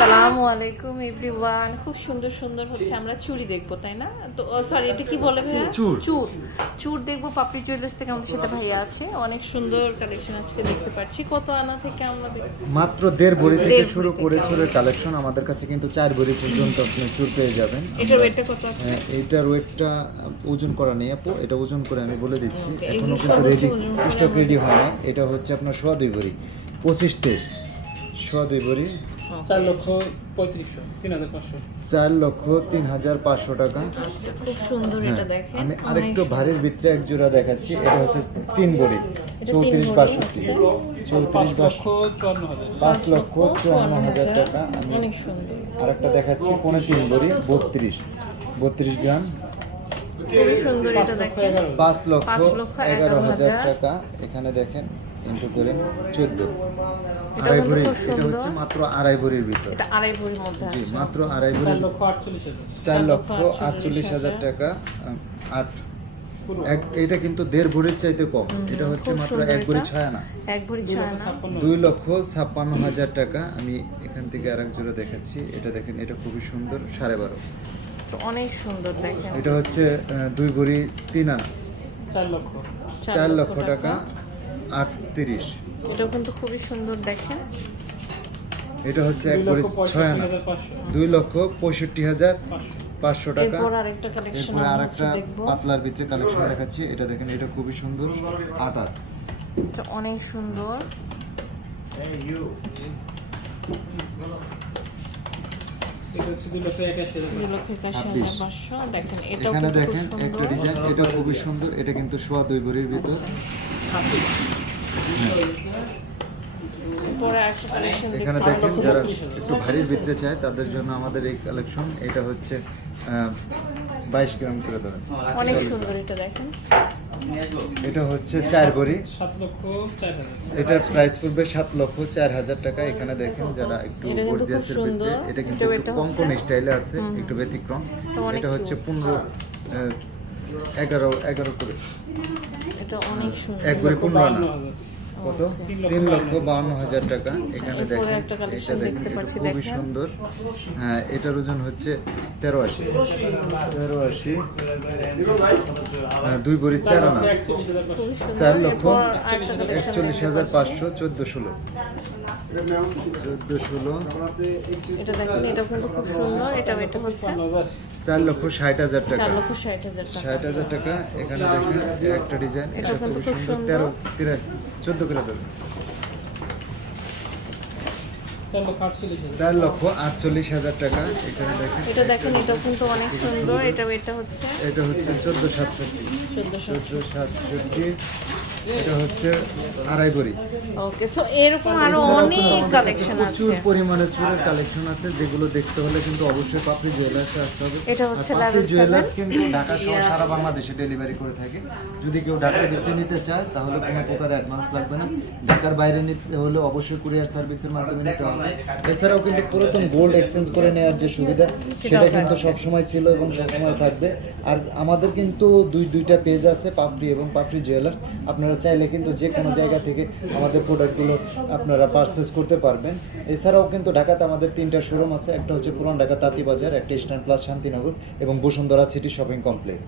আসসালামু আলাইকুম এভরিওয়ান। খুব সুন্দর সুন্দর হচ্ছে আমরা চুড়ি দেখব তাই না? তো সরি এটা কি বলে ভাইয়া? চুর। চুর চুর দেখব পাপড়ি জুয়েলার্স থেকে আমাদের সাথে ভাইয়া আছে। অনেক সুন্দর কালেকশন আজকে দেখতে পাচ্ছি। কত আনা থেকে আমরা মাত্র দেড় ভরি থেকে শুরু করে চুলের কালেকশন আমাদের কাছে কিন্তু চার ভরি পর্যন্ত আপনি চুল পেয়ে যাবেন। এটার ওয়েটটা কত আছে? হ্যাঁ, এইটার ওয়েটটা ওজন করা নেই আপু। এটা ওজন করে আমি বলে দিচ্ছি। এখনও কিন্তু রেডি স্টক রেডি হয় না এটা হচ্ছে আপনার সোয়া দুই ভরি পঁচিশ তেইশ। সোয়া দুই ভরি চার লক্ষ পঁয়ত্রিশশো তিন হাজার পাঁচশো। চার লক্ষ তিন হাজার পাঁচশো টাকা। আচ্ছা খুব সুন্দর হ্যাঁ এটা দেখেন। আমি আরেকটু ভারীর ভিতরে এক জোড়া দেখাচ্ছি। এটা হচ্ছে তিন তিন চৌত্রিশ বাষট্টি। চৌত্রিশ পাঁচ লক্ষ পাঁচ লক্ষ চুয়ান্ন হাজার টাকা। আমি অনেক সুন্দর। আরেকটা দেখাচ্ছি পনেরো তিন ভরি বত্রিশ। বত্রিশ গ্রাম। খুবই সুন্দর এটা পাঁচ লক্ষ এগারো। হাজার। টাকা। এখানে দেখেন ইন্টু করেন চোদ্দ। আড়াই ভরি এটা হচ্ছে মাত্র আড়াই ভরির ভিতর। এটা আড়াই ভরির মধ্যে জি আছে। মাত্র আড়াই চার ভরি লক্ষ আটচল্লিশ হাজার। চার লক্ষ আটচল্লিশ হাজার। টাকা আম, আট এক এটা কিন্তু দেড় ভরির চাইতে কম। এটা হচ্ছে মাত্র এক ভরি ছয় না এক ভরি দুই ছয় লক্ষ না ছাপ্পান্ন দুই লক্ষ ছাপ্পান্ন হাজার টাকা। আমি এখান থেকে আর এক জোড়া দেখাচ্ছি। এটা দেখেন এটা খুবই সুন্দর সাড়ে বারো। অনেক সুন্দর দেখেন। এটা হচ্ছে দুই ভরি তিন আনা। চার লক্ষ। চার লক্ষ টাকা। আটত্রিশ। এটাও কিন্তু খুবই সুন্দর দেখেন। এটা হচ্ছে এক দুই ভরি লক্ষ ছয় পঁয়ষট্টি আনা। হাজার পাঁচশো। দুই লক্ষ পঁয়ষট্টি হাজার পাঁচশো টাকা। এরপর আর একটা পাতলার ভিতরে কালেকশন দেখাচ্ছি। এটা দেখেন এটা খুবই সুন্দর আট। আট এটা অনেক সুন্দর। এটা এখানে দেখেন একটা ডিজাইন এটা খুবই সুন্দর। এটা কিন্তু সোয়া দুই ভরির ভিতর। কালেকশন এখানে দেখেন যারা একটু ভারীর ভিতরে চায় তাদের জন্য আমাদের এই কালেকশন এটা হচ্ছে বাইশ গ্রাম করে ধরেন। অনেক সুন্দর এটা দেখেন। এটা হচ্ছে চার হাজার। এটার প্রাইস পড়বে সাত লক্ষ চার হাজার টাকা। এখানে দেখেন যারা একটু এটা কিন্তু গর্জিয়াসের ভিতরে এটা কিন্তু একটু কঙ্কন স্টাইলে আছে একটু ব্যতিক্রম। এটা হচ্ছে পনেরো এগারো এগারো করে। এটা অনেক সুন্দর। এক ভরি পনেরো আনা কত? তিন লক্ষ বাউন্ন হাজার। টাকা। এখানে দেখেন এটা দেখেন এটা খুবই সুন্দর। হ্যাঁ এটার ওজন হচ্ছে তেরো আশি। তেরো আশি। হ্যাঁ, দুই বড়ি চার আনা। চার লক্ষ একচল্লিশ হাজার পাঁচশো চোদ্দ ষোলো। এটা দেখেন এটা কিন্তু খুব সুন্দর এটা এটা হচ্ছে চার লক্ষ ষাট হাজার টাকা। চার লক্ষ ষাট হাজার টাকা। ষাট হাজার টাকা এখানে দেখেন একটা ডিজাইন এটা এটা কিন্তু খুবই খুব সুন্দর সুন্দর। তেরো তিরা চোদ্দ কিলো দেবে। চার লক্ষ আটচল্লিশ হাজার। টাকা এখানে দেখেন এটা দেখেন কিন্তু অনেক সুন্দর এটা এটা হচ্ছে এটা হচ্ছে চোদ্দ সাতষট্টি। চোদ্দ সাতষট্টি। এটা হচ্ছে আড়াই ভরি। ওকে সো এরকম আরও এছাড়াও অনেক কালেকশন আছে প্রচুর পরিমাণে চুরের কালেকশন আছে যেগুলো দেখতে হলে কিন্তু অবশ্যই পাপড়ি জুয়েলার্সে আসতে হবে। এটা হচ্ছে পাপড়ি জুয়েলার্স কিন্তু ঢাকা সহ সারা বাংলাদেশে ডেলিভারি করে থাকে। যদি কেউ ঢাকার ভিতরে নিতে চায় তাহলে কোনো প্রকার অ্যাডভান্স লাগবে না। ঢাকার বাইরে নিতে হলে অবশ্যই কুরিয়ার সার্ভিসের মাধ্যমে নিতে হবে। এছাড়াও কিন্তু পুরাতন গোল্ড এক্সচেঞ্জ করে নেওয়ার যে সুবিধা সেটা কিন্তু সবসময় ছিল এবং সবসময় থাকবে। আর আমাদের কিন্তু দুই দুইটা পেজ আছে পাপড়ি এবং পাপড়ি জুয়েলার্স আপনারা চাইলে কিন্তু যে কোনো জায়গা থেকে আমাদের প্রোডাক্টগুলো আপনারা পারচেস করতে পারবেন। এছাড়াও কিন্তু ঢাকাতে আমাদের তিনটা শোরুম আছে। একটা হচ্ছে পুরান ঢাকা তাঁতিবাজার একটা স্ট্যান্ড প্লাস শান্তিনগর এবং বসুন্ধরা সিটি শপিং কমপ্লেক্স